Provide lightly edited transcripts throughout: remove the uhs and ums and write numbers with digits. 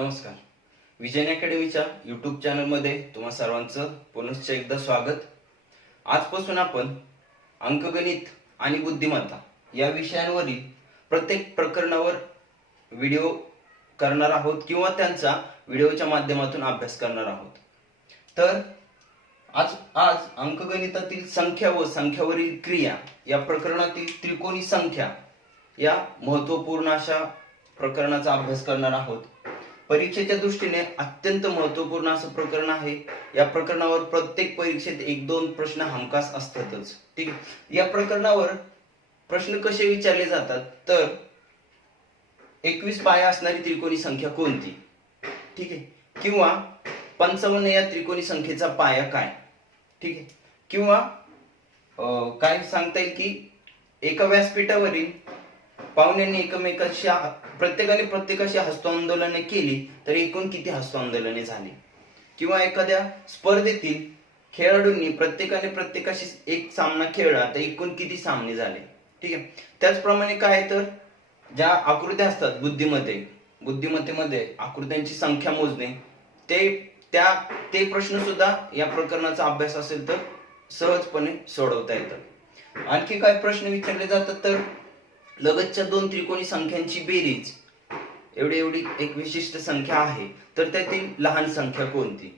नमस्कार. Vision अकॅडमीच्या YouTube चॅनलमध्ये तुम्हा सर्वांचं पुनश्च एकदा स्वागत. आजपासून आपण अंकगणित आणि बुद्धिमत्ता या विषयांवरील प्रत्येक प्रकरणावर व्हिडिओ करणार आहोत किंवा त्यांचा व्हिडिओच्या माध्यमातून अभ्यास करणार आहोत. तर आज अंकगणितातील संख्या व संख्यावरील क्रिया या प्रकरणातील त्रिकोणी संख्या या महत्त्वपूर्ण अशा प्रकरणाचा अभ्यास करणार आहोत. परीक्षेच्या दृष्टीने अत्यंत महत्त्वपूर्ण असं प्रकरण आहे. या प्रकरणावर प्रत्येक परीक्षेत 1-2 प्रश्न हमखास असतातच. ठीक आहे. या प्रकरणावर प्रश्न कसे विचारले जातात तर 21 पाया असणारी त्रिकोणी संख्या कोणती, ठीक आहे, किंवा 55 या त्रिकोणी संख्येचा पाया काय, ठीक आहे, किंवा काय सांगता येईल की एका व्यासपीठावरील पाहुण्यांनी एकमेकाशी प्रत्येकाशी हस्तांदोलने केली तर एकूण किती हस्तांदोलने झाली, किंवा एखाद्या स्पर्धेतील खेळाडूंनी प्रत्येकाशी एक सामना खेळला तर एकूण किती सामने झाले. ठीक आहे. त्याचप्रमाणे काय तर ज्या आकृत्या असतात बुद्धिमत्तेमध्ये आकृत्यांची संख्या मोजणे ते प्रश्न सुद्धा या प्रकरणाचा अभ्यास असेल तर सहजपणे सोडवता येतात. आणखी काय प्रश्न विचारले जातात तर लगतच्या 2 त्रिकोणी संख्यांची बेरीज एवढी एक विशिष्ट संख्या आहे तर त्यातील लहान संख्या कोणती,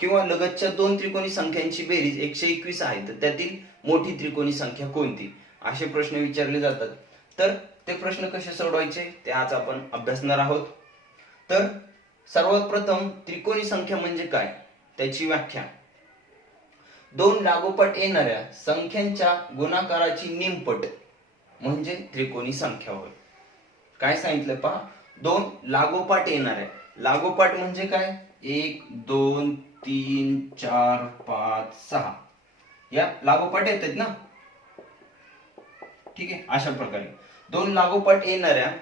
किंवा लगतच्या 2 त्रिकोणी संख्यांची बेरीज 121 आहे तर त्यातील मोठी त्रिकोणी संख्या कोणती, असे प्रश्न विचारले जातात. तर ते प्रश्न कसे सोडवायचे ते आज आपण अभ्यासणार आहोत. तर सर्वात प्रथम त्रिकोणी संख्या म्हणजे काय त्याची व्याख्या. 2 लागोपाठ येणाऱ्या संख्यांच्या गुणाकाराची निमपट म्हणजे त्रिकोणी संख्या होय. काय सांगितलं पहा, 2 लागोपाठ येणाऱ्या, लागोपाठ म्हणजे काय, 1 2 3 4 5 6 या लागोपाठ येतात ना. ठीक आहे. अशा प्रकारे 2 लागोपाठ येणाऱ्या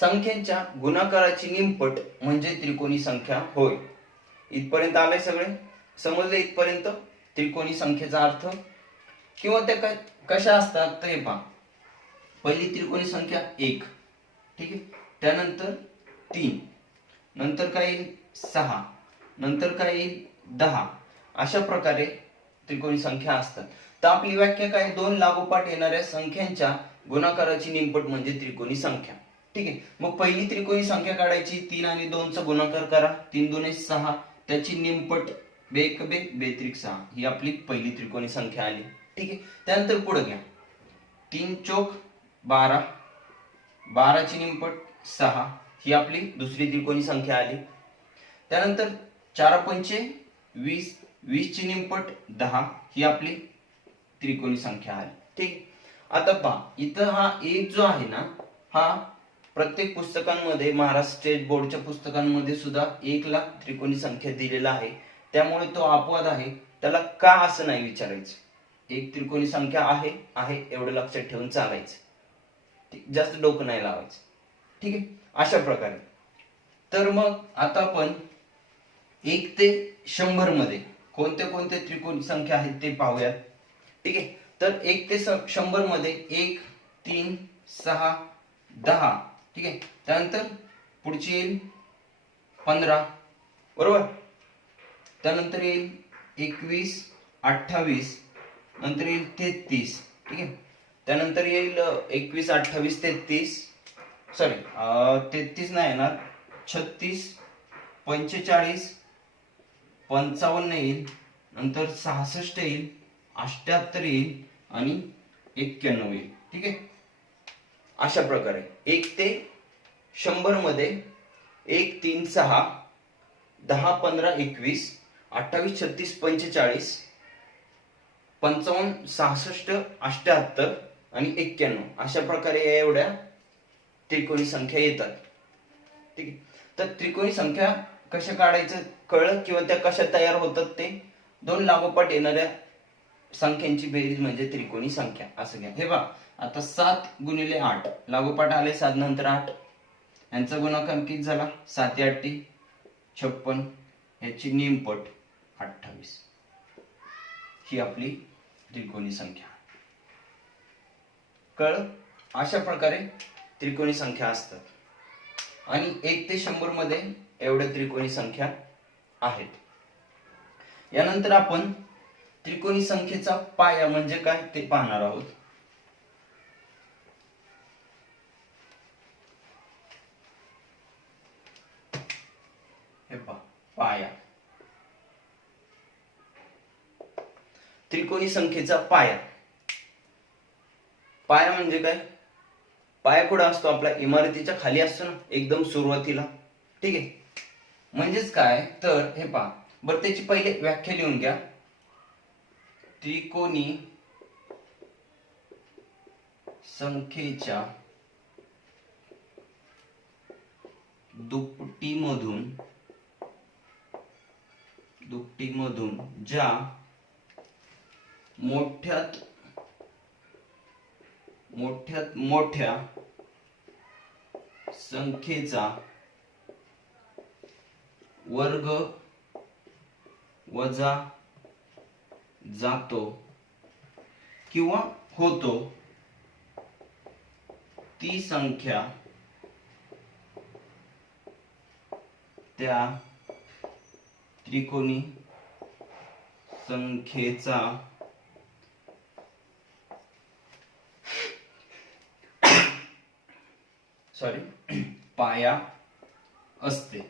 संख्यांच्या गुणाकाराची निमपट म्हणजे त्रिकोणी संख्या होय. इथपर्यंत आलंय सगळे समजले. इथपर्यंत त्रिकोणी संख्येचा अर्थ. किंवा त्या कशा असतात तर हे पहा, पहिली त्रिकोणी संख्या 1, ठीक आहे, त्यानंतर 3, नंतर काय येईल 6, नंतर काय येईल 10, अशा प्रकारे त्रिकोणी संख्या असतात. तर आपली व्याख्या काय, 2 लागोपाठ येणाऱ्या संख्यांच्या गुणाकाराची निमपट म्हणजे त्रिकोणी संख्या. ठीक आहे. मग पहिली त्रिकोणी संख्या काढायची, 3 आणि 2 चा गुणाकार करा, 3 2 6, त्याची निमपट 2 1 2 2 3 6 ही आपली पहिली त्रिकोणी संख्या आली. ठीक आहे. त्यानंतर पुढे घ्या, 3 चौक 12, 12 ची निमपट 6 ही आपली दुसरी त्रिकोणी संख्या आली. त्यानंतर 4 पंचे 20, 20 ची निमपट 10 ही आपली त्रिकोणी संख्या आली. ठीक. आता पहा, इथं हा 1 जो आहे ना, हा प्रत्येक पुस्तकांमध्ये महाराष्ट्र स्टेट बोर्डच्या पुस्तकांमध्ये सुद्धा 1 ला त्रिकोणी संख्या दिलेला आहे. त्यामुळे तो अपवाद आहे, त्याला का असं नाही विचारायचं. एक त्रिकोणी संख्या आहे एवढं लक्षात ठेवून चालायचं, जास्त डोकं नाही लावायचं. ठीक आहे. अशा प्रकारे तर मग आता आपण 1 ते 100 मध्ये कोणत्या त्रिकोणी संख्या आहेत ते पाहूयात. ठीक आहे. तर 1 ते 100 मध्ये 1 3 6 10, ठीक आहे. त्यानंतर पुढची येईल 15, बरोबर. त्यानंतर येईल 21 28, नंतर येईल 33, ठीक आहे. त्यानंतर येईल 21 28 33 33 नाही येणार, 36 45 55 येईल, नंतर 66 येईल, 78 येईल आणि 91 येईल. ठीक आहे. अशा प्रकारे 1 ते 100 मध्ये 1 3 6 10 15 21 28 36 45 55 66 78 आणि 91 अशा प्रकारे एवढ्या त्रिकोणी संख्या येतात. ठीक आहे. तर त्रिकोणी संख्या कशा काढायचं कळलं, किंवा त्या कशा तयार होतात ते 2 लागोपाठ येणाऱ्या संख्यांची बेरीज म्हणजे त्रिकोणी संख्या असं घ्या. हे बघा, आता 7 गुणिले 8 लागोपाठ आले, 7 नंतर 8, यांचा गुणाकार किती झाला, 7 8 56, याची निमपट 28 ही आपली त्रिकोणी संख्या. कळलं. अशा प्रकारे त्रिकोणी संख्या असतात. आणि 1 ते 100 मध्ये एवढ्या त्रिकोणी संख्या आहेत। यानंतर आपण त्रिकोणी संख्येचा पाया म्हणजे काय ते पाहणार आहोत। हे पहा, पाया, त्रिकोणी संख्येचा पाया। पाया म्हणजे काय? पाया कुठे असतो? आपल्या इमारतीच्या खाली असतो ना, एकदम सुरुवातीला। ठीक आहे, म्हणजेच काय तर हे पहा बरं, त्याची पहिले व्याख्या लिहून घ्या। त्रिकोणी संख्येच्या दुपटीमधून ज्या मोठ्यात मोठ्या संख्येचा वर्ग वजा जातो किंवा होतो ती संख्या त्या त्रिकोणी संख्येचा पाया असते।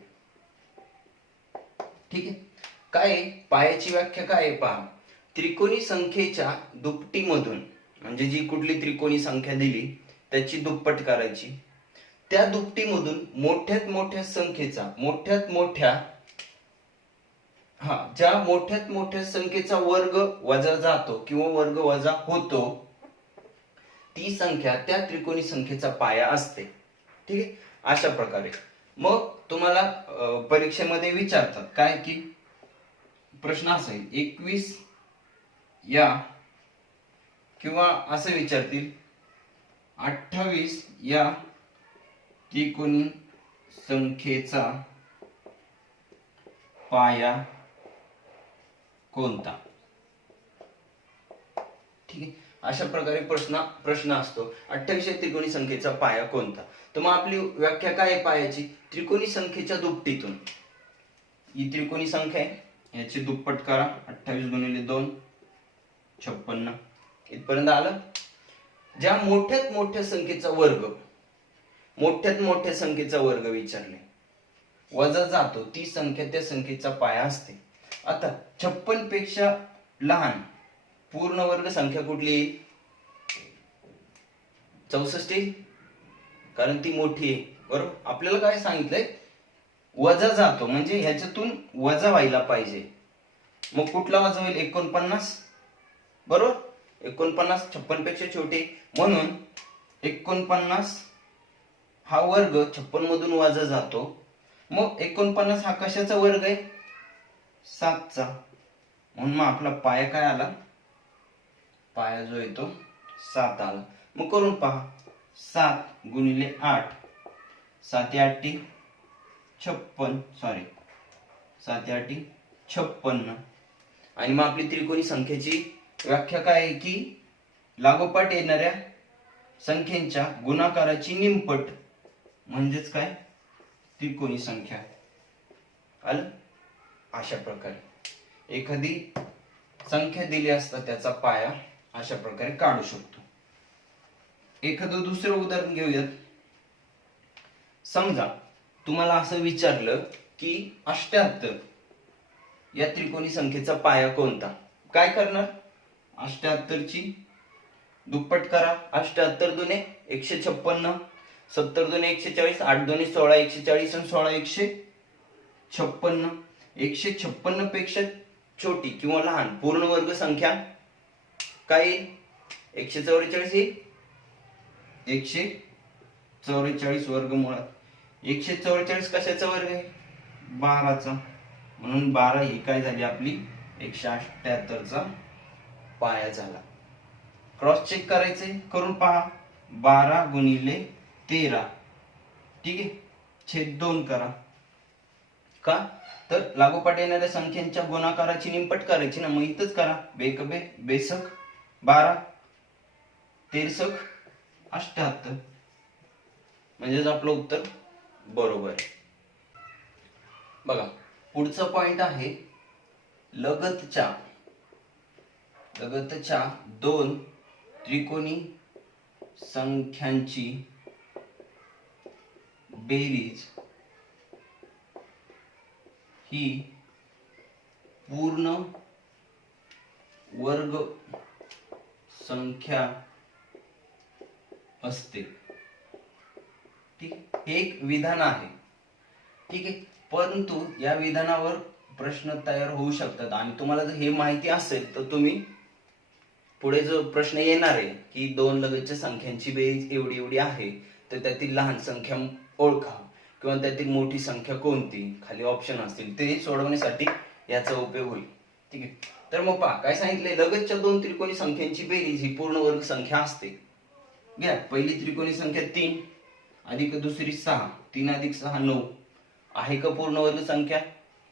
ठीक आहे, काय आहे? पायाची व्याख्या काय आहे पहा। त्रिकोणी संख्येच्या दुपटीमधून म्हणजे जी कुठली त्रिकोणी संख्या दिली त्याची दुप्पट करायची, त्या दुपटीमधून मोठ्यात मोठ्या संख्येचा ज्या मोठ्यात मोठ्या संख्येचा वर्ग वजा जातो किंवा वर्ग वजा होतो ती संख्या त्या त्रिकोणी संख्येचा पाया असते। ठीक आहे, अशा प्रकारे मग तुम्हाला परीक्षेमध्ये विचारतात काय की प्रश्न असा आहे 21 या किंवा असं विचारतील 28 या त्रिकोणी संख्येचा पाया कोणता? ठीक आहे, अशा प्रकारे प्रश्न असतो 28 त्रिकोणी संख्येचा पाया कोणता। तर मग आपली व्याख्या काय आहे पायाची? त्रिकोणी संख्येच्या दुपटीतून, ही त्रिकोणी संख्या आहे याची दुप्पट करा, 28 गुणिले 2 56 इथपर्यंत आलं। ज्या मोठ्यात मोठ्या संख्येचा वर्ग विचारले वजा जातो ती संख्या त्या संख्येचा पाया असते। आता 56 पेक्षा लहान पूर्ण वर्ग संख्या कुठली येईल? 64 येईल, कारण ती मोठी आहे। बरोबर, आपल्याला काय सांगितलंय? वजा जातो म्हणजे ह्याच्यातून वजा व्हायला पाहिजे। मग कुठला वजा होईल? 49। बरोबर, 49 56 पेक्षा छोटे, म्हणून 49 हा वर्ग 56 मधून वजा जातो। मग 49 हा कशाचा वर्ग आहे? 7 चा, म्हणून मग आपला पाया काय आला? पाया जो येतो 7 आला। मग करून पहा, 7 गुणिले 8 7 8 56 7 8 56। आणि मग आपली त्रिकोणी संख्येची व्याख्या काय आहे की लागोपाठ येणाऱ्या संख्येच्या गुणाकाराची निमपट म्हणजेच काय? त्रिकोणी संख्या। आलं? अशा प्रकारे एखादी संख्या दिली असता त्याचा पाया अशा प्रकारे काढू शकतो। एखादं दुसरं उदाहरण घेऊयात। समजा तुम्हाला असं विचारलं की 78 या त्रिकोणी संख्येचा पाया कोणता? काय करणार? 78 ची दुप्पट करा, 78 दुने 156, 70 दुने 140, 8 दुने 16 140 आणि 16 156। 156 पेक्षा छोटी किंवा लहान पूर्ण वर्ग संख्या काय येईल? 144 येईल। 144 वर्गमुळात 144 कशाचा वर्ग आहे? 12 चा, म्हणून 12 ही काय झाली आपली 178 चा पाया झाला। क्रॉस चेक करायचे, करून पहा, 12 गुणिले 13, ठीक आहे, छेद 2 करा। का तर लागोपाठ येणाऱ्या संख्यांच्या गुणाकाराची निमपट करायची ना, मग इथंच करा, बेक बे बेसक 12 13 78, म्हणजेच आपलं उत्तर बरोबर आहे. बघा पुढचा पॉइंट आहे लगतच्या दोन त्रिकोणी संख्यांची बेरीज ही पूर्ण वर्ग संख्या असते. ठीक, हे एक विधान आहे. ठीक आहे, परंतु या विधानावर प्रश्न तयार होऊ शकतात आणि तुम्हाला जर हे माहिती असेल तर तुम्ही पुढे जो प्रश्न येणार आहे की दोन लगतच्या संख्यांची बेरीज एवढी एवढी आहे तर त्यातील लहान संख्या ओळखा किंवा त्यातील मोठी संख्या कोणती, खाली ऑप्शन असतील ते सोडवण्यासाठी याचा उपयोग होईल. ठीक आहे, तर मग पहा काय सांगितले, लगतच्या दोन त्रिकोणी संख्यांची बेरीज ही पूर्ण वर्ग संख्या असते. घ्या पहिली त्रिकोणी संख्या 3 अधिक दुसरी 6, 3 अधिक 6 9 आहे का पूर्ण वर्ग संख्या?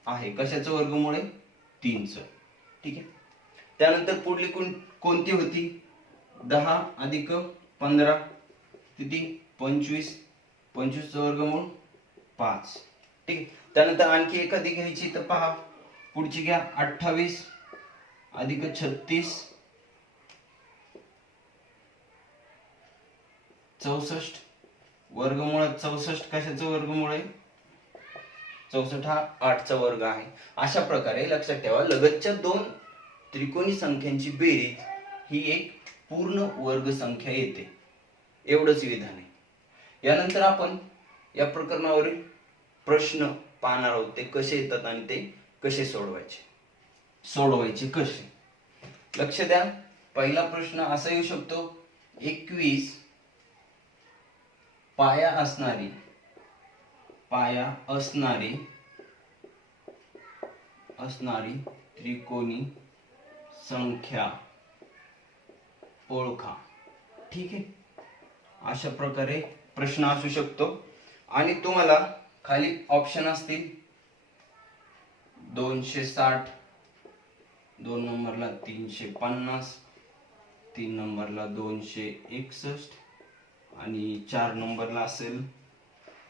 आहे. कशाचं वर्गमूळ आहे? 3चं. ठीक आहे, त्यानंतर पुढली कोणती होती? 10 अधिक 15 किती? 25, 25चं वर्गमूळ 5. ठीक आहे, त्यानंतर आणखी एखादी घ्यायची तर पहा पुढची घ्या 28 अधिक 36 64, वर्गमूळात 64 कशाचं वर्गमूळ आहे? 64 हा 8चा वर्ग आहे. अशा प्रकारे लक्षात ठेवा लगतच्या दोन त्रिकोणी संख्यांची बेरीज ही एक पूर्ण वर्ग संख्या येते. एवढंच विधान आहे. यानंतर आपण या प्रकरणावरील प्रश्न पाहणार आहोत, ते कसे येतात आणि ते कसे सोडवायचे कसे. लक्ष द्या, पहिला प्रश्न असा येऊ शकतो, 21 पाया असणारी त्रिकोणी संख्या ओळखा. ठीक आहे, अशा प्रकारे प्रश्न असू शकतो आणि तुम्हाला खाली ऑप्शन असतील 260, 2 नंबरला 350, 3 नंबरला 261 आणि 4 नंबरला असेल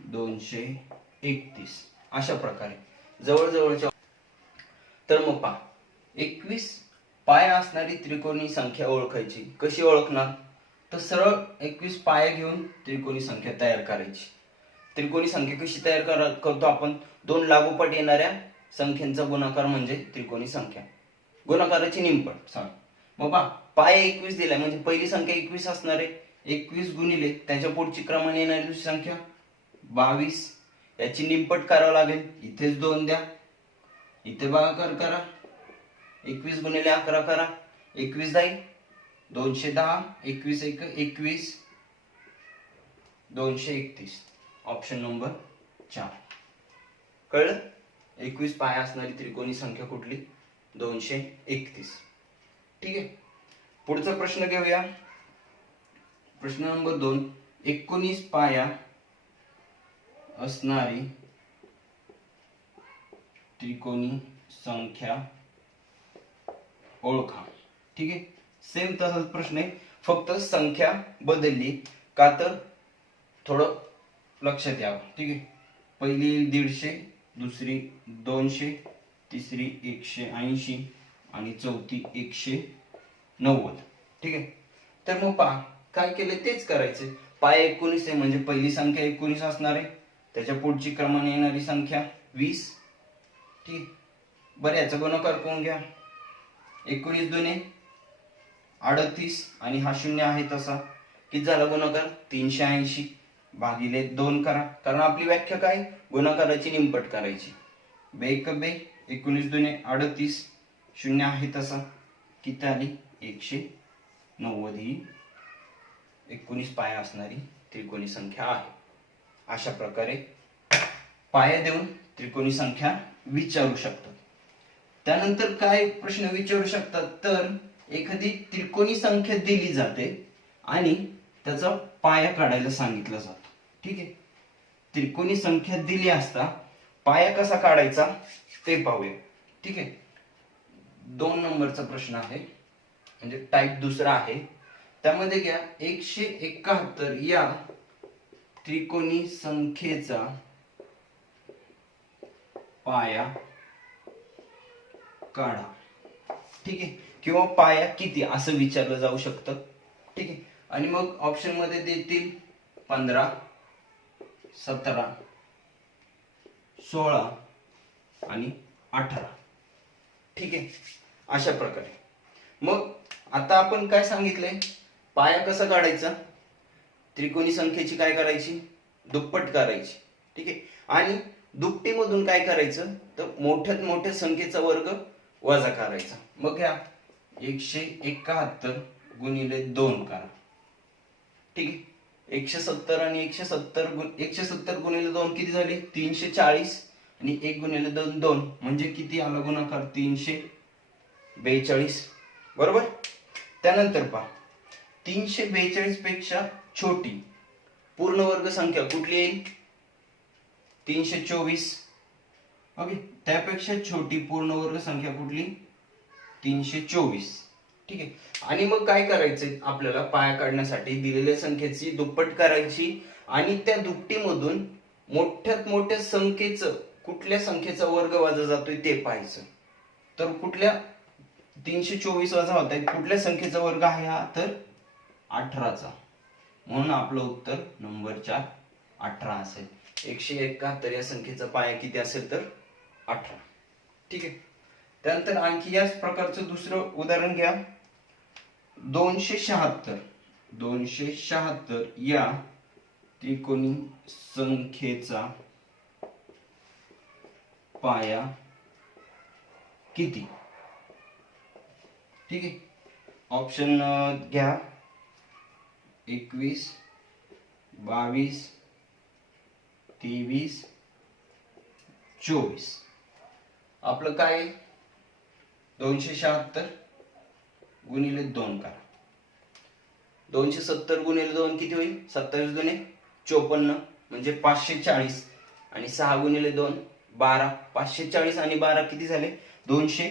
231. अशा प्रकारे जवळजवळच्या. तर मग पहा 21 पाया असणारी त्रिकोणी संख्या ओळखायची. कशी ओळखणार? तर सरळ 21 पाया घेऊन त्रिकोणी संख्या तयार करायची. त्रिकोणी संख्या कशी तयार करतो आपण? दोन लागोपाठ येणाऱ्या संख्यांचा गुणाकार म्हणजे त्रिकोणी संख्या, गुणाकाराची निमपट. सांग मग पहा पाया 21 दिलाय म्हणजे पहिली संख्या 21 असणार आहे. 21 गुणिले त्याच्या पुढची क्रमाने येणारी दुसरी संख्या 22, याची निमपट करावं लागेल. इथेच 2 द्या, इथे भागाकार करा. 21 गुणिले 11 करा, 21 जाईल 210, 21 1 21, 231. Option number 4. कळलं? 21 पाया असणारी त्रिकोणी संख्या कुठली? 231. ठीक आहे, पुढचा प्रश्न घेऊया. प्रश्न नंबर 2, 19 पाया असणारी त्रिकोणी संख्या ओळखा. ठीक आहे, सेम तसाच प्रश्न आहे, फक्त संख्या बदलली का तर थोडं लक्षात यावं. ठीक आहे, पहिली 150, दुसरी 200, तिसरी 180 आणि चौथी 190. ठीक आहे, तर मग पहा काय केलं तेच करायचं. पाया 19 आहे म्हणजे पहिली संख्या 19 असणार आहे, त्याच्या पुढची क्रमाने येणारी संख्या 20. ठीक, बरं याचा गुणाकार करून घ्या. 19 दुने 38 आणि हा 0 आहे तसा. किती झाला गुणाकार? 380 भागिले 2 करा, कारण आपली व्याख्या काय? गुणाकाराची निमपट करायची. बे 19 दुने 38, 0 आहे तसा. किती आली? 190. ही 19 पाया असणारी त्रिकोणी संख्या आहे. अशा प्रकारे पाया देऊन त्रिकोणी संख्या विचारू शकतात. त्यानंतर काय प्रश्न विचारू शकतात तर एखादी त्रिकोणी संख्या दिली जाते आणि त्याचा पाया काढायला सांगितलं जातं. ठीक आहे, त्रिकोणी संख्या दिली असता पाया कसा काढायचा ते पाहूया. ठीक आहे, 2 नंबरचा प्रश्न आहे म्हणजे टाइप दुसरा आहे. त्यामध्ये घ्या 171 या त्रिकोणी संख्येचा पाया काढा. ठीक आहे, किंवा पाया किती असं विचारलं जाऊ शकतं. ठीक आहे, आणि मग ऑप्शन मध्ये देतील 15, 17, 16 आणि 18. ठीक आहे, अशा प्रकारे. मग आता आपण काय सांगितलंय, पाया कसा काढायचा, त्रिकोणी संख्येची काय करायची, दुप्पट करायची. ठीक आहे, आणि दुपटीमधून काय करायचं, तर मोठ्यात मोठ्या संख्येचा वर्ग वजा करायचा. मग घ्या 171 गुणिले 2 करा. ठीक आहे, 170 आणि 170 गुणिले 2 किती झाले, 340, आणि 1 गुणिले 2 2, म्हणजे किती आला गुणाकार, 342. बरोबर. त्यानंतर पहा, 342 पेक्षा छोटी पूर्ण वर्ग संख्या कुठली येईल, 324. ओके, त्यापेक्षा छोटी पूर्ण वर्ग संख्या कुठली, 324. ठीक आहे, आणि मग काय करायचंय आपल्याला, पाया काढण्यासाठी दिलेल्या संख्येची दुप्पट करायची, आणि त्या दुपटीमधून मोठ्यात मोठ्या संख्येचं कुठल्या संख्येचा वर्ग वजा जातोय ते पाहायचं. तर कुठल्या 324 वजा होत आहे, कुठल्या संख्येचा वर्ग आहे हा, तर 18चा. म्हणून आपलं उत्तर नंबर 4 18 असेल. 171 या संख्येचा पाया किती असेल, तर 18. ठीक आहे, त्यानंतर आणखी याच प्रकारचं दुसरं उदाहरण घ्या. 276 या त्रिकोणी संख्येचा पाया किती. ठीक आहे, ऑप्शन घ्या 21, 22, 23, 24. आपलं काय, 276 गुणिले 2 करा. 270 गुणिले 2 किती होईल, 27 दुने 54, म्हणजे 540, आणि 6 गुणिले 2 12. 540 आणि 12 किती झाले, 400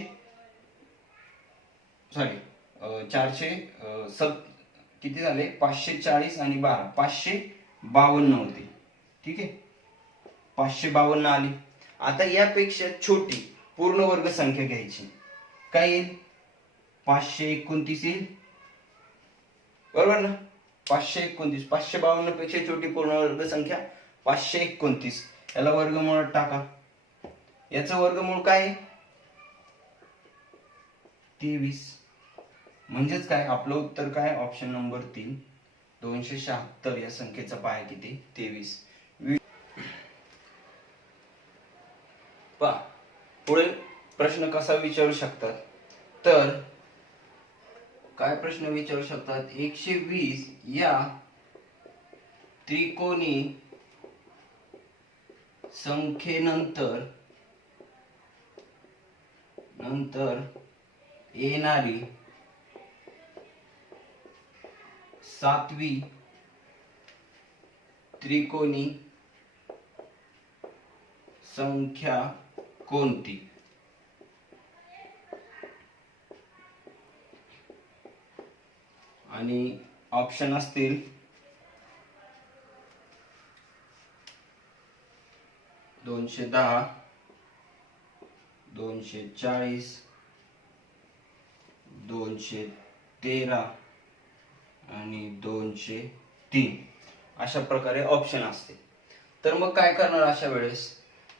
किती झाले, 540 आणि 12 552 होते. ठीक आहे, 552 आली. आता यापेक्षा छोटी पूर्ण वर्ग संख्या घ्यायची, काय येईल, 529 येईल. बरोबर ना, 529. 552 पेक्षा छोटी पूर्ण वर्ग संख्या 529. याला वर्गमूळात टाका. याचं वर्गमूळ काय, 23. म्हणजेच काय, आपलं उत्तर काय, ऑप्शन नंबर 3 276 या संख्येचा पाया किती, 23. पहा पुढे प्रश्न कसा विचारू शकतात, तर काय प्रश्न विचारू शकतात, 120 या त्रिकोणी संख्येनंतर येणारी 7वी त्रिकोणी संख्या कोणती. आणि ऑप्शन असतील 210, 240, 213 आणि 203 अशा प्रकारे ऑप्शन असते. तर मग काय करणार अशा वेळेस,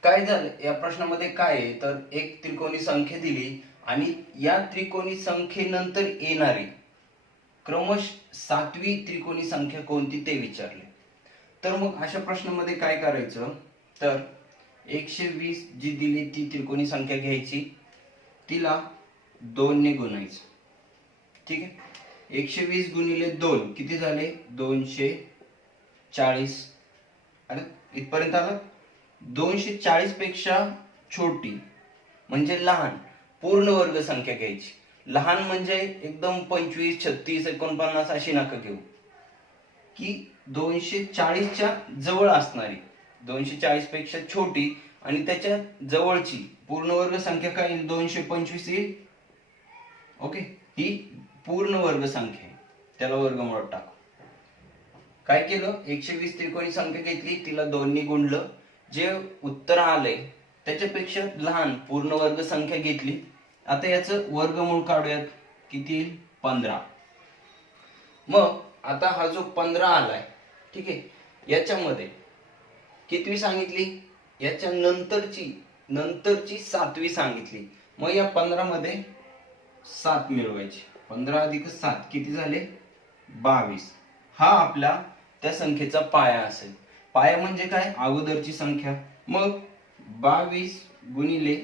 काय झालं या प्रश्नामध्ये काय आहे, तर एक त्रिकोणी संख्या दिली आणि या त्रिकोणी संख्येनंतर येणारी क्रमश 7वी त्रिकोणी संख्या कोणती ते विचारले. तर मग अशा प्रश्नामध्ये काय करायचं, तर 120 जी दिली ती त्रिकोणी संख्या घ्यायची, तिला 2 ने गुणायचं. ठीक आहे, 120 गुणिले 2 किती झाले, 240. अरे इथपर्यंत आलं. 240 पेक्षा छोटी म्हणजे लहान पूर्ण वर्ग संख्या घ्यायची. लहान म्हणजे एकदम 25, 36, 49 अशी नका घेऊ, की 240च्या जवळ असणारी, 240 पेक्षा छोटी आणि त्याच्या जवळची पूर्ण वर्ग संख्या काय येईल, 225 येईल. ओके, ही पूर्ण वर्ग संख्या आहे, त्याला वर्गमूळात टाकू. काय केलं, 120 त्रिकोणी संख्या घेतली, तिला 2 ने गुणलं, जे उत्तर आलंय त्याच्यापेक्षा लहान पूर्ण वर्ग संख्या घेतली. आता याचं वर्गमूळ काढूयात. किती येईल? 15. मग आता हा जो 15 आलाय, ठीक आहे, याच्यामध्ये कितवी सांगितली? याच्या नंतरची 7वी सांगितली. मग या 15 मध्ये 7 मिळवायची. 15 अधिक 7 किती झाले? 22. हा आपला त्या संख्येचा पाया असेल. पाया म्हणजे काय? अगोदरची संख्या. मग 22 गुणिले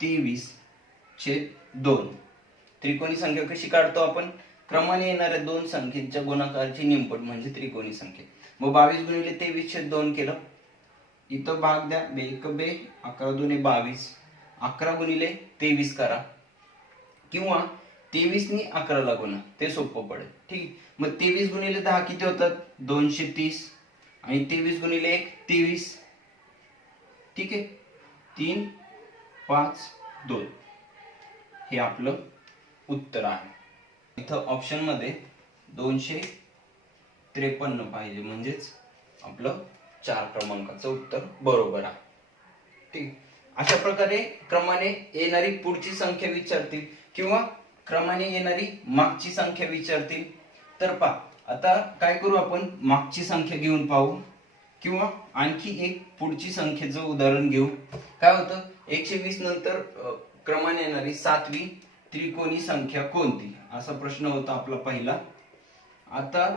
23 छेद 2. त्रिकोणी संख्या कशी काढतो आपण? क्रमाने येणाऱ्या दोन संख्येच्या गुणाकाराची निमपट म्हणजे त्रिकोणी संख्या. मग 22 गुणिले 23 छेद 2 केलं. इथं भाग द्या. 2 11 2 22. 11 गुणिले 23 करा किंवा 23 नी 11 ला गुणा, ते सोपं पडेल. ठीक. मग 23 गुणिले 10 किती होतात? 230. आणि 23 गुणिले 1 23. ठीक आहे. 3 5 2 हे आपलं उत्तर आहे. इथं ऑप्शन मध्ये 253 पाहिजे, म्हणजेच आपलं 4 क्रमांकाचं उत्तर बरोबर आहे. ठीक. अशा प्रकारे क्रमाने येणारी पुढची संख्या विचारतील किंवा क्रमाने येणारी मागची संख्या विचारतील. तर पहा, आता काय करू आपण? मागची संख्या घेऊन पाहू किंवा आणखी एक पुढची संख्येचं उदाहरण घेऊ. काय होतं? 120 नंतर क्रमाने येणारी 7वी त्रिकोणी संख्या कोणती, असा प्रश्न होता आपला पहिला. आता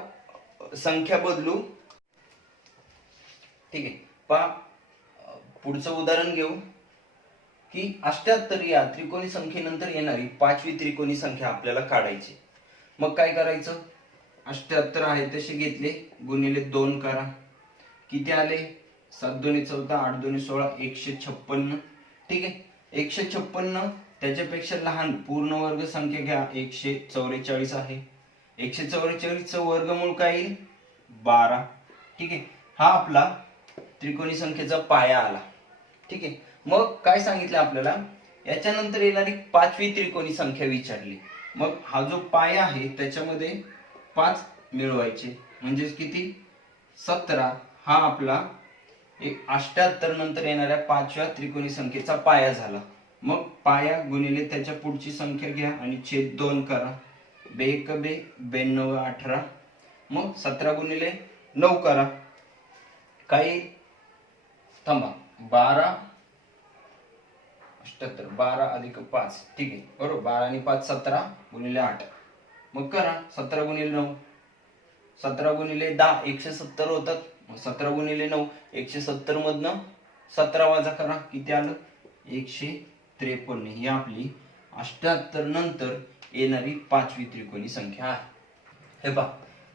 संख्या बदलू. ठीक आहे. पहा, पुढचं उदाहरण घेऊ की 78 या त्रिकोणी संख्येनंतर येणारी 5वी त्रिकोणी संख्या आपल्याला काढायची. मग काय करायचं? 78 आहे तसे घेतले, गुणिले 2 करा. किती आले? 7 2 14 8 2 16 156. ठीक आहे. 156 त्याच्यापेक्षा लहान पूर्ण वर्ग संख्या घ्या. 144 आहे. 144 चं वर्गमूळ काय येईल? 12. ठीक आहे. हा आपला त्रिकोणी संख्येचा पाया आला. ठीक आहे. मग काय सांगितलं आपल्याला? याच्यानंतर येणारी 5वी त्रिकोणी संख्या विचारली. मग हा जो पाया आहे त्याच्यामध्ये 5 मिळवायचे, म्हणजे किती? 17. हा आपला 78 नंतर येणाऱ्या 5व्या त्रिकोणी संख्येचा पाया झाला. मग पाया गुणिले त्याच्या पुढची संख्या घ्या आणि छेद 2 करा. 2 92 18. मग 17 गुणिले 9 करा. काय? थांबा. 12 78 12 अधिक 5. ठीक आहे, बरोबर. 12 आणि 5 17 गुणिले 8. मग करा. 17 गुणिले 9. 17 गुणिले 10 170 होतात. मग 17 गुणिले 9 170 मधनं 17 वजा करा. किती आलं? 153. ही आपली 78 नंतर येणारी 5वी त्रिकोणी संख्या आहे. हे पहा,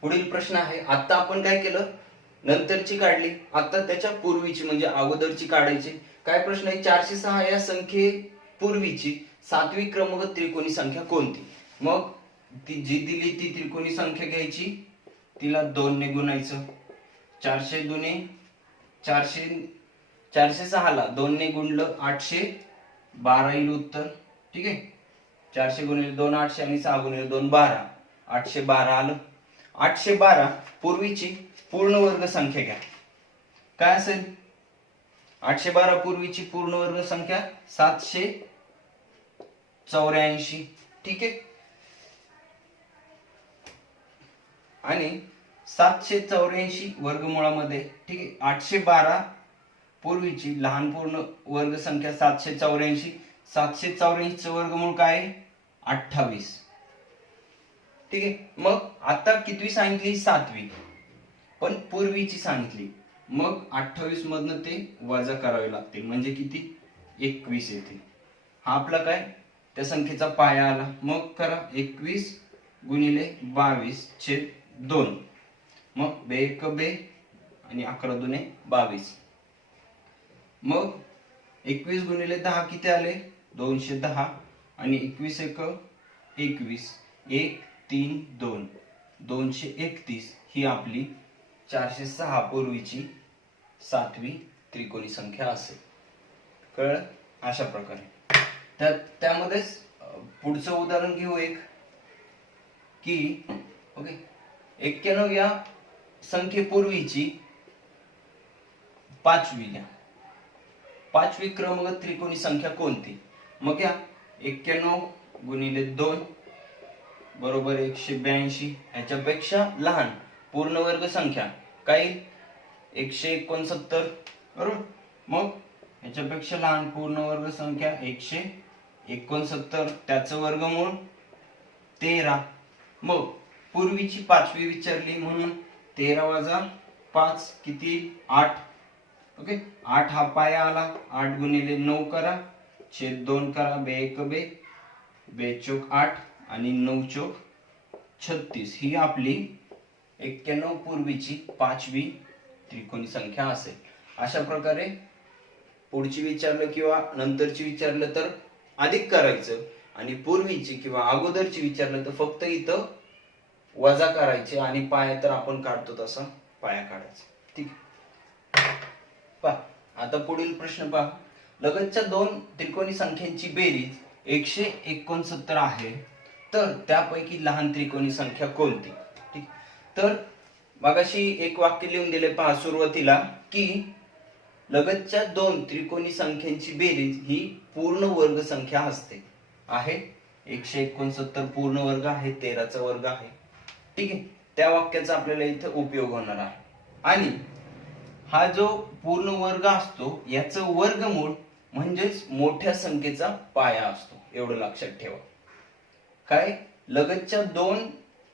पुढील प्रश्न आहे. आता आपण काय केलं? नंतरची काढली. आता त्याच्या पूर्वीची म्हणजे अगोदरची काढायची. काय प्रश्न आहे? 406 या संख्ये पूर्वीची 7वी क्रमगत त्रिकोणी संख्या कोणती? मग ती जी दिली ती त्रिकोणी संख्या घ्यायची, तिला 2 ने गुणायचं. 400 दुने 406 ला 2 ने गुणलं 812 येईल उत्तर. ठीक आहे. 400 गुणिले 2 800 आणि 6 गुणिले 2 12. 812 आलं. 812 पूर्वीची पूर्ण वर्ग संख्या घ्या. काय असेल? 812 पूर्वीची पूर्ण वर्ग संख्या 784. ठीक आहे. आणि 784 वर्गमुळामध्ये, ठीक आहे, 812 पूर्वीची लहान पूर्ण वर्ग संख्या 784. 784 चं वर्गमूळ काय आहे? 28. ठीक आहे. मग आता कितवी सांगितली? 7वी, पण पूर्वीची सांगितली. मग 28 मधनं ते वजा करावे लागतील, म्हणजे किती? 21 येतील. हा आपला काय? त्या संख्येचा पाया आला. मग करा. 21 गुणिले 22 छेद 2. मग 2 आणि 11 2 22. मग 21 गुणिले 10 किती आले? 210. आणि 21 1 21. 1 3 2 231. ही आपली 406 पूर्वीची 7वी त्रिकोणी संख्या असेल. कळलं? अशा प्रकारे त्यामध्येच पुढचं उदाहरण घेऊ एक की, ओके, 91 या संख्येपूर्वीची 5वी घ्या. पाचवी क्रमगत त्रिकोणी संख्या कोणती? मग या 91 गुणिले 2 बरोबर 182. ह्याच्यापेक्षा लहान पूर्ण वर्ग संख्या काय येईल? 169 बरोबर. मग ह्याच्यापेक्षा लहान पूर्ण वर्ग संख्या 169, त्याचं वर्गमूळ 13. मग पूर्वीची पाचवी विचारली म्हणून 13 वजा 5 किती? 8. ओके, 8 हा पाया आला. 8 गुणिले 9 करा, छेद 2 करा, बे 1 बे, बे चोक 8 आणि 9 चोक 36. ही आपली 91 पूर्वीची पाचवी त्रिकोणी संख्या असेल. अशा प्रकारे पुढची विचारलं किंवा नंतरची विचारलं तर अधिक करायचं, आणि पूर्वीची किंवा अगोदरची विचारलं तर फक्त इथं वजा करायचे आणि पाया तर आपण काढतो तसा पाया काढायचा. ठीक. पहा आता पुढील प्रश्न पहा. लगतच्या दोन त्रिकोणी संख्यांची बेरीज 169 आहे, तर त्यापैकी लहान त्रिकोणी संख्या कोणती? ठीक. तर मगाशी एक वाक्य लिहून दिले पहा सुरुवातीला की लगतच्या दोन त्रिकोणी संख्यांची बेरीज ही पूर्ण वर्ग संख्या असते. आहे 169 पूर्ण वर्ग आहे, 13चा वर्ग आहे. ठीक आहे, त्या वाक्याचा आपल्याला इथे उपयोग होणार आहे. आणि हा जो पूर्ण वर्ग असतो याचं वर्गमूळ म्हणजेच मोठ्या संख्येचा पाया असतो, एवढं लक्षात ठेवा. काय? लगतच्या दोन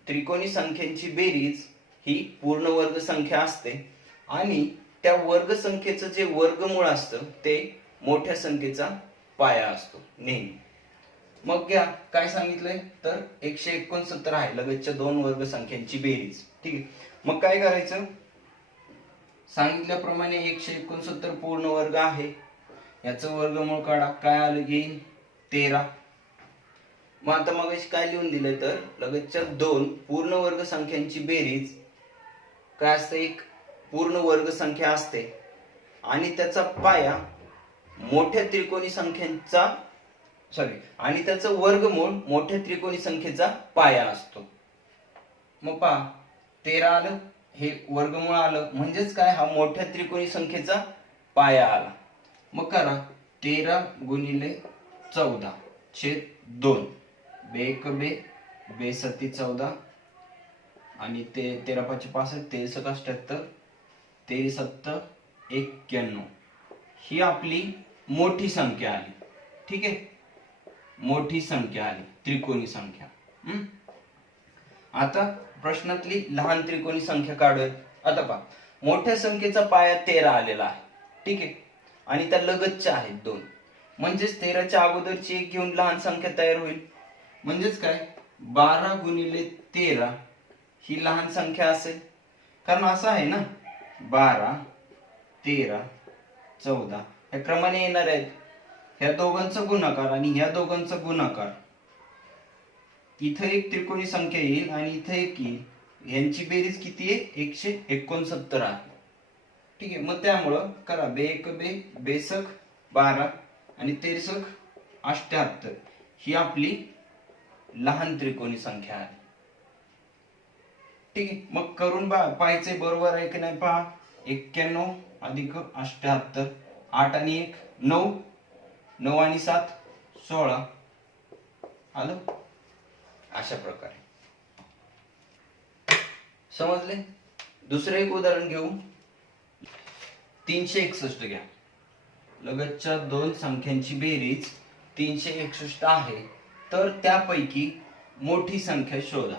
त्रिकोणी संख्यांची बेरीज ही पूर्ण वर्ग संख्या असते आणि त्या वर्ग संख्येचं जे वर्गमूळ असतं ते मोठ्या संख्येचा पाया असतो नेहमी. मग घ्या काय सांगितलंय तर 169 आहे लगतच्या दोन वर्ग संख्यांची बेरीज. ठीक आहे, मग काय करायचं? सांगितल्याप्रमाणे 169 पूर्ण वर्ग आहे, याचं वर्गमूळ काढा. काय आलं येईल? 13. मग आता मग काय लिहून दिलंय तर लगतच्या दोन पूर्ण वर्ग संख्यांची बेरीज काय असते? एक पूर्ण वर्ग संख्या असते आणि त्याचा पाया मोठ्या त्रिकोणी संख्यांचा आणि त्याचं वर्गमूळ मोठ्या त्रिकोणी संख्येचा पाया असतो. मग पहा 13 आलं, हे वर्गमूळ आलं म्हणजेच काय? हा मोठ्या त्रिकोणी संख्येचा पाया आला. मग करा 13 गुणिले 14 छेद 2, बे 1 बे, बे 7 14 आणि ते 13 5 65, 13 78, 13 7 91. ही आपली मोठी संख्या आली. ठीक आहे, मोठी संख्या आली, त्रिकोणी संख्या. आता प्रश्नातली लहान त्रिकोणी संख्या काढूया. आता पहा मोठ्या संख्येचा पाया 13 आलेला आहे. ठीक आहे, आणि त्या लगतच्या आहेत दोन, म्हणजेच 13च्या अगोदरची एक घेऊन लहान संख्या तयार होईल. म्हणजेच काय? 12 गुणिले 13 ही लहान संख्या असेल, कारण असं आहे ना 12 13 14 या क्रमाने येणार आहेत. ह्या दोघांचा गुणाकार आणि ह्या दोघांचा गुणाकार, इथं एक त्रिकोणी संख्या येईल आणि इथं एक येईल. यांची बेरीज किती आहे? 169 आहे. ठीक आहे, मग त्यामुळं करा बे 1 बे, बेसक 12 आणि 13 78. ही आपली लहान त्रिकोणी संख्या आहे. ठीक आहे, मग करून पाहायचंय बरोबर आहे की नाही. पहा 91 अधिक 78, 8 आणि 1 9, 9 आणि 7 16 आलं. अशा प्रकारे समजले. दुसरं एक उदाहरण घेऊ. 361 घ्या. लगतच्या दोन संख्यांची बेरीज 361 आहे, तर त्यापैकी मोठी संख्या शोधा.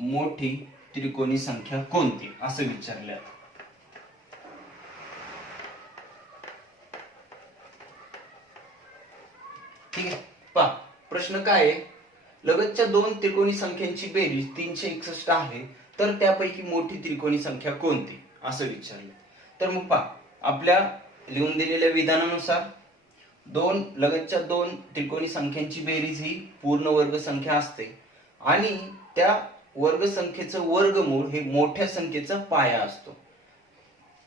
मोठी त्रिकोणी संख्या कोणती असं विचारलं. ठीक आहे, पहा प्रश्न काय आहे? लगतच्या दोन त्रिकोणी संख्यांची बेरीज 361 आहे, तर त्यापैकी मोठी त्रिकोणी संख्या कोणती असं विचारलं. तर मग पहा आपल्या लिहून दिलेल्या विधानानुसार लगतच्या दोन त्रिकोणी संख्यांची बेरीज ही पूर्ण वर्ग संख्या असते आणि त्या वर्ग संख्येचं वर्गमूळ हे मोठ्या संख्येचा पाया असतो.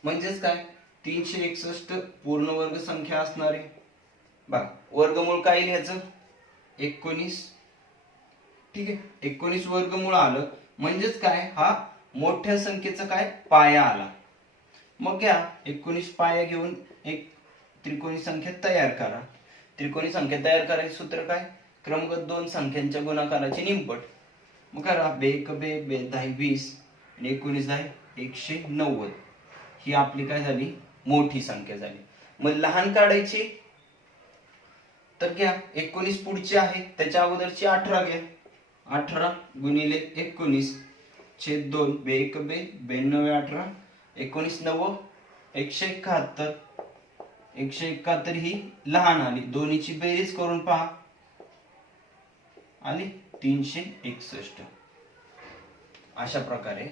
म्हणजेच काय? 361 पूर्ण वर्ग संख्या असणार आहे. बघा वर्गमूळ काय येईल ह्याचं? 19. ठीक आहे, 19 वर्गमूळ आलं म्हणजेच काय? हा मोठ्या संख्येचा काय? पाया आला. मग घ्या 19 पाया घेऊन एक त्रिकोणी संख्या तयार करा. त्रिकोणी संख्या तयार करायचं सूत्र काय? क्रमगत दोन संख्यांच्या गुणाकाराचे निमपट. मग करा, बे एक बे, बे 10 20 आणि 19 10 190. ही आपली काय झाली? मोठी संख्या झाली. मग लहान काढायची तर घ्या 19 पुढची आहे त्याच्या अगोदरची 18 घ्या. 18 गुणिले 19 छेद 2, बे एक बे, 92 18 19 9 171. 171 ही लहान आली, दोन्हीची बेरीज करून पहा, आली 361. अशा प्रकारे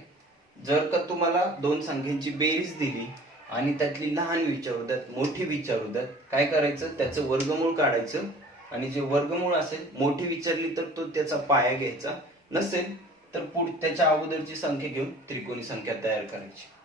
जर का तुम्हाला दोन संख्यांची बेरीज दिली आणि त्यातली लहान विचारू द्यात मोठी विचारू द्यात, काय करायचं? त्याचं वर्गमूळ काढायचं आणि जे वर्गमूळ असेल मोठी विचारली तर तो त्याचा पाया घ्यायचा, नसेल तर त्याच्या अगोदरची संख्या घेऊन त्रिकोणी संख्या तयार करायची.